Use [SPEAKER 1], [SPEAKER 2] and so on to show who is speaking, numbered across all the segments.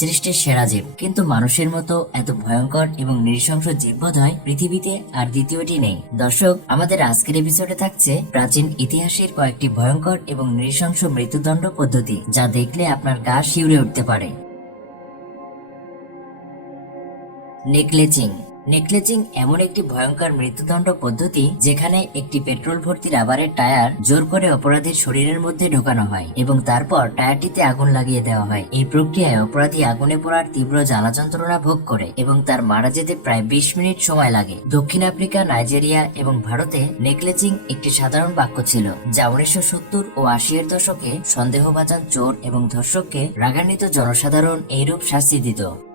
[SPEAKER 1] সৃষ্টির সেরা জীব। কিন্তু মানুষের মতো এত ভয়ঙ্কর এবং নৃশংস জীব বোধহয় পৃথিবীতে আর দ্বিতীয়টি নেই। দর্শক, আমাদের আজকের এপিসোডে থাকছে প্রাচীন ইতিহাসের কয়েকটি ভয়ঙ্কর এবং নৃশংস মৃত্যুদণ্ড পদ্ধতি, যা দেখলে আপনার গা শিউরে উঠতে পারে। নেকলেচিং নেকলেচিং এমন একটি ভয়ঙ্কর মৃত্যুদণ্ড পদ্ধতি যেখানে একটি পেট্রোল ভর্তি রাবারের টায়ার জোর করে অপরাধীর শরীরের মধ্যে ঢোকানো হয় এবং তারপর টায়ারটিতে আগুন লাগিয়ে দেওয়া হয়। এই প্রক্রিয়ায় অপরাধী আগুনে পড়ার তীব্র জ্বালা যন্ত্রণা ভোগ করে এবং তার মারা যেতে প্রায় বিশ মিনিট সময় লাগে। দক্ষিণ আফ্রিকা, নাইজেরিয়া এবং ভারতে নেকলেচিং একটি সাধারণ বাক্য ছিল, যা উনিশশো সত্তর ও আশি এর দশকে সন্দেহভাজন চোর এবং ধর্ষককে রাগান্বিত জনসাধারণ এইরূপ শাস্তি দিত।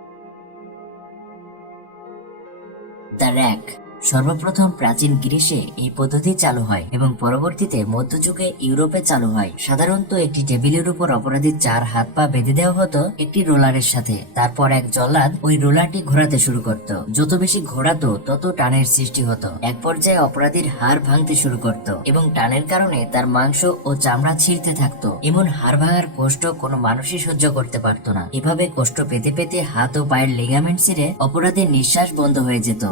[SPEAKER 1] দ্য র্যাক সর্বপ্রথম প্রাচীন গ্রিসে এই পদ্ধতি চালু হয় এবং পরবর্তীতে মধ্যযুগে ইউরোপে চালু হয়। সাধারণত একটি টেবিলের উপর অপরাধীর চার হাত পা বেঁধে দেওয়া হতো একটি রোলারের সাথে। তারপর এক জল্লাদ ওই রোলারটি ঘোরাতে শুরু করত। যত বেশি ঘোরাতো, তত টানের সৃষ্টি হতো। এক পর্যায়ে অপরাধীর হাড় ভাঙতে শুরু করত এবং টানের কারণে তার মাংস ও চামড়া ছিঁড়তে থাকতো। এমন হাড় ভাঙার কষ্ট কোনো মানুষই সহ্য করতে পারতো না। এভাবে কষ্ট পেতে পেতে হাত ও পায়ের লিগামেন্ট ছিঁড়ে অপরাধীর নিঃশ্বাস বন্ধ হয়ে যেত।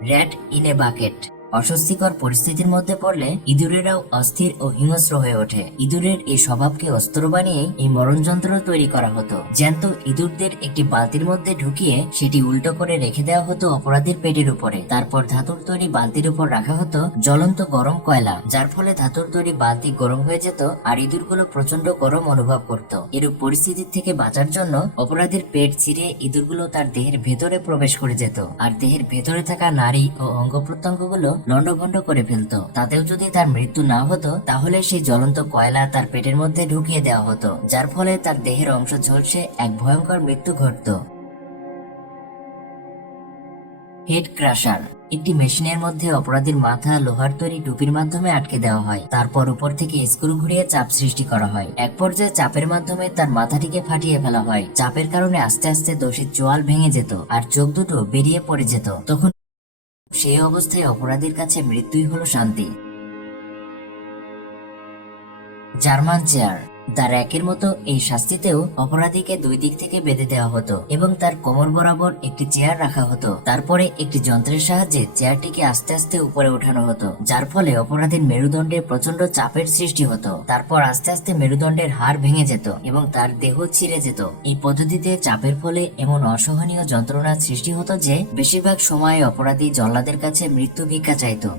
[SPEAKER 1] rat in a bucket. অস্বস্তিকর পরিস্থিতির মধ্যে পড়লে ইঁদুরেরাও অস্থির ও হিংস্র হয়ে ওঠে। ইঁদুরের এই স্বভাবকে অস্ত্র বানিয়ে এই মরণযন্ত্র তৈরি করা হতো। জ্যান্ত ইঁদুরদের একটি বালতির মধ্যে ঢুকিয়ে সেটি উল্টো করে রেখে দেওয়া হতো অপরাধীর পেটের উপরে। তারপর ধাতুর তৈরি বালতির উপর রাখা হতো জ্বলন্ত গরম কয়লা, যার ফলে ধাতুর তৈরি বালতি গরম হয়ে যেত আর ইঁদুরগুলো প্রচণ্ড গরম অনুভব করত। এরূপ পরিস্থিতি থেকে বাঁচার জন্য অপরাধীর পেট ছিঁড়ে ইঁদুরগুলো তার দেহের ভেতরে প্রবেশ করে যেত। আর দেহের ভেতরে থাকা নারী ও অঙ্গ প্রত্যঙ্গগুলো লন্ডভন্ড করে ফেলতো। তাতেও যদি তার মৃত্যু না হতো, তাহলে সেই জ্বলন্ত কয়লা তার পেটের মধ্যে ঢুকিয়ে দেওয়া হতো, যার ফলে তার দেহের অংশ ঝলসে এক ভয়ঙ্কর মৃত্যু ঘটত। Head crusher. একটি মেশিনের মধ্যে অপরাধীর মাথা, লোহার তৈরি টুপির মাধ্যমে আটকে দেওয়া হয়। তারপর উপর থেকে স্ক্রু ঘুরিয়ে চাপ সৃষ্টি করা হয়। এক পর্যায়ে চাপের মাধ্যমে তার মাথাটিকে ফাটিয়ে ফেলা হয়। চাপের কারণে আস্তে আস্তে দোষীর চোয়াল ভেঙে যেত আর চোখ দুটো বেরিয়ে পড়ে যেত। তখন সেই অবস্থায় অপরাধীর কাছে মৃত্যুই হলো শান্তি। German chair. দ্য র্যাকের মতো এই শাস্তিতেও অপরাধীকে দুই দিক থেকে বেঁধে দেওয়া হতো এবং তার কোমর বরাবর একটি চেয়ার রাখা হতো। তারপরে একটি যন্ত্রের সাহায্যে চেয়ারটিকে আস্তে আস্তে উপরে ওঠানো হতো, যার ফলে অপরাধীর মেরুদণ্ডে প্রচণ্ড চাপের সৃষ্টি হতো। তারপর আস্তে আস্তে মেরুদণ্ডের হাড় ভেঙে যেত এবং তার দেহ ছিঁড়ে যেত। এই পদ্ধতিতে চাপের ফলে এমন অসহনীয় যন্ত্রণার সৃষ্টি হতো যে, বেশিরভাগ সময় অপরাধী জল্লাদের কাছে মৃত্যু ভিক্ষা চাইতো।